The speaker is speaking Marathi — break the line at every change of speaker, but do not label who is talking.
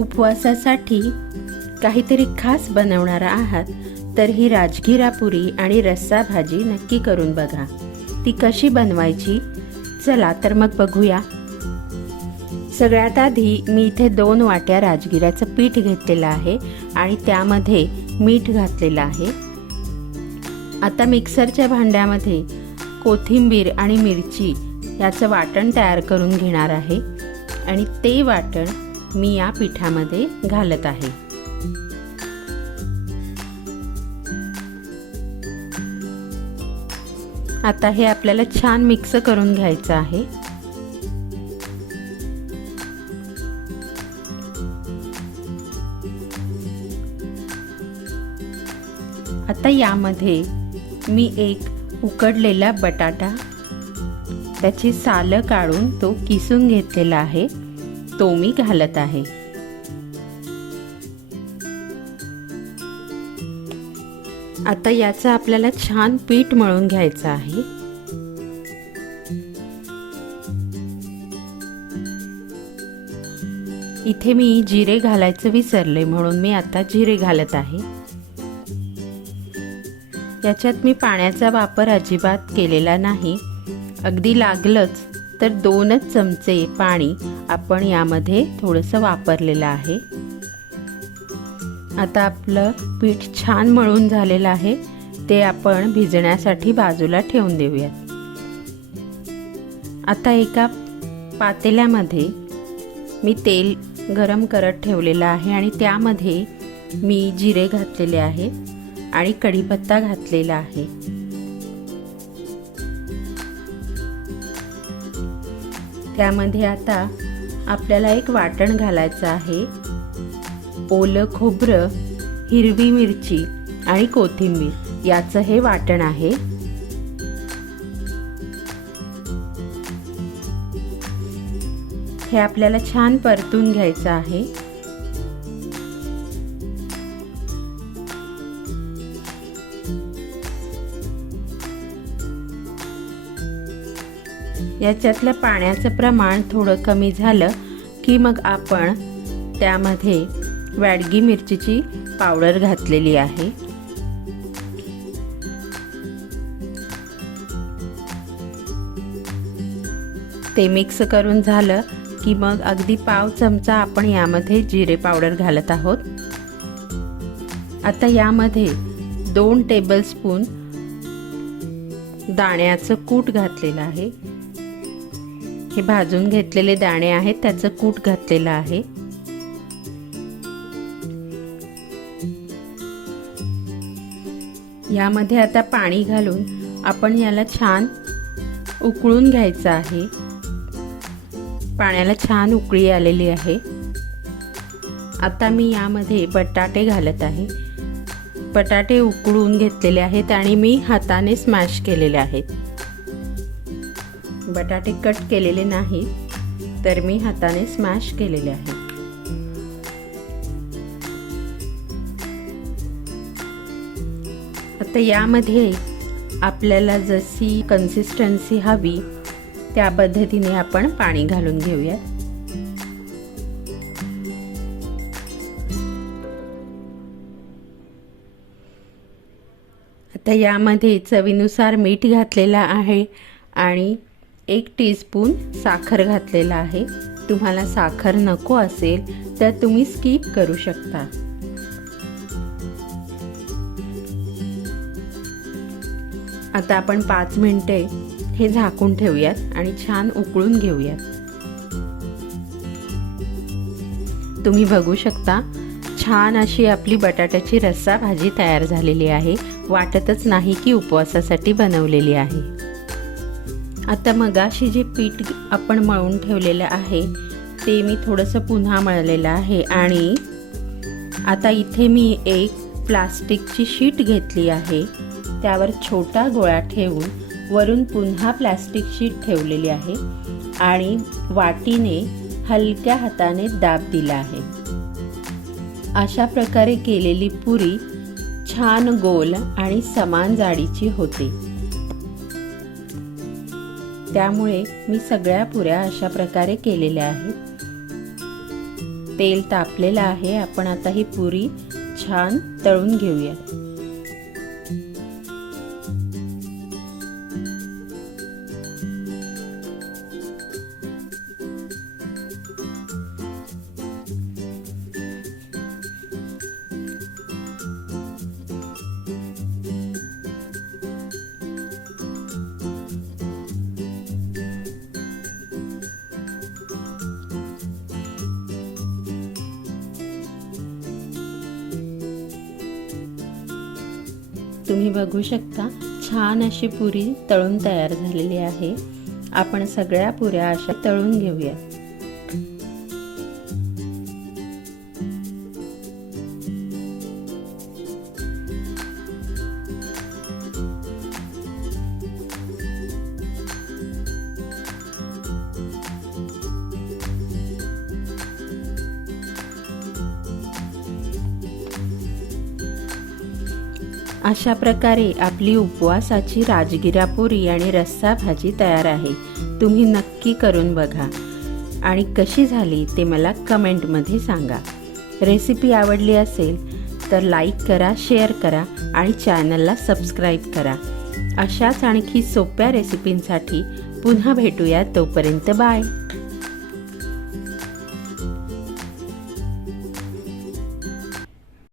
उपवासासाठी काहीतरी खास बनवणार आहात तर ही राजगिरा पुरी आणि रस्सा भाजी नक्की करून बघा. ती कशी बनवायची? चला तर मग बघूया. सगळ्यात आधी मी इथे दोन वाट्या राजगिऱ्याचं पीठ घेतलेलं आहे आणि त्यामध्ये मीठ घातलेलं आहे. आता मिक्सरच्या भांड्यामध्ये कोथिंबीर आणि मिरची याचं वाटण तयार करून घेणार आहे. आणि ते वाटण मी या पिठामध्ये घालत आहे. आता हे आपल्याला छान मिक्स करून घ्यायचं आहे. आता यामध्ये मी एक उकडलेला बटाटा त्याची सालं काढून तो किसून घेतलेला आहे. तो मी घालत आहे. आता याचं आपल्याला छान पीठ मळून घ्यायचं आहे. इथे मी जिरे घालायचं विसरले म्हणून मी आता जिरे घालत आहे. याच्यात मी पाण्याचा वापर अजिबात केलेला नाही. अगदी लागलंच. तर दोनच चमचे पाणी आपण यामध्ये थोडंसं वापरलेलं आहे. आता आपलं पीठ छान मळून झालेलं आहे. ते आपण भिजण्यासाठी बाजूला ठेवून देऊयात. आता एका पातेल्यामध्ये मी तेल गरम करत ठेवलेलं आहे आणि त्यामध्ये मी जिरे घातलेले आहे आणि कढीपत्ता घातलेला आहे. त्यामध्ये आता आपल्याला एक वाटण घालायचं आहे. ओलं खोबरं हिरवी मिरची आणि कोथिंबीर याचं हे वाटण आहे. हे आपल्याला छान परतून घ्यायचं आहे. याच्यातलं पाण्याचं प्रमाण थोडं कमी झालं की मग आपण त्यामध्ये वॅडगी मिरचीची पावडर घातलेली आहे. ते मिक्स करून झालं की मग अगदी पाव चमचा आपण यामध्ये जिरे पावडर घालत आहोत. आता यामध्ये दोन टेबलस्पून दाण्याचं कूट घातलेलं आहे. हे भाजून घेतलेले दाणे आहेत त्याचं कूट घातलेलं आहे. यामध्ये आता पाणी घालून आपण याला छान उकळून घ्यायचं आहे. पाण्याला छान उकळी आलेली आहे. आता मी यामध्ये बटाटे घालत आहे. बटाटे उकळून घेतलेले आहेत आणि मी हाताने स्मॅश केलेले आहेत. बटाटे कट केलेले नाही तर मी हाताने स्मॅश केलेले आहे. आता यामध्ये आपल्याला जशी कन्सिस्टन्सी हवी त्या पद्धतीने आपण पाणी घालून घेऊया आता यामध्ये चवीनुसार मीठ घातलेलं आहे आणि एक टीस्पून साखर घातलेला आहे. तुम्हाला साखर नको असेल तर तुम्ही स्किप करू शकता. आता आपण पाच मिनटे हे झाकून ठेवूयात आणि छान उकळून घेऊयात. तुम्ही बघू शकता छान अशी आपली बटाट्याची रस्सा भाजी तयार झालेली आहे. वाटतच नाही की उपवासासाठी बनवलेली आहे. आता मगाशी जे पीठ आपण मळून ठेवलेलं आहे ते मी थोडंसं पुन्हा मळलेलं आहे आणि आता इथे मी एक प्लास्टिकची शीट घेतली आहे त्यावर छोटा गोळा ठेवून वरून पुन्हा प्लास्टिक शीट ठेवलेली आहे आणि वाटीने हलक्या हाताने दाब दिला आहे. अशा प्रकारे केलेली पुरी छान गोल आणि समान जाडीची होते. त्यामुळे मी सगळ्या पुऱ्या अशा प्रकारे केलेल्या आहेत. तेल तापलेलं आहे. आपण आता ही पुरी छान तळून घेऊया तुम्ही बघू शकता छान अशी पुरी तळून तयार झालेली आहे. आपण सगळ्या पुऱ्या अशा तळून घेऊया अशा प्रकारे आपली उपवासाची राजगिरा पुरी आणि रस्सा भाजी तयार आहे. तुम्ही नक्की करून बघा. आणि कशी झाली ते मला कमेंटमध्ये सांगा. रेसिपी आवडली असेल तर लाईक करा शेअर करा आणि चॅनलला सबस्क्राईब करा. अशाच आणखी सोप्या रेसिपींसाठी पुन्हा भेटूया तोपर्यंत बाय.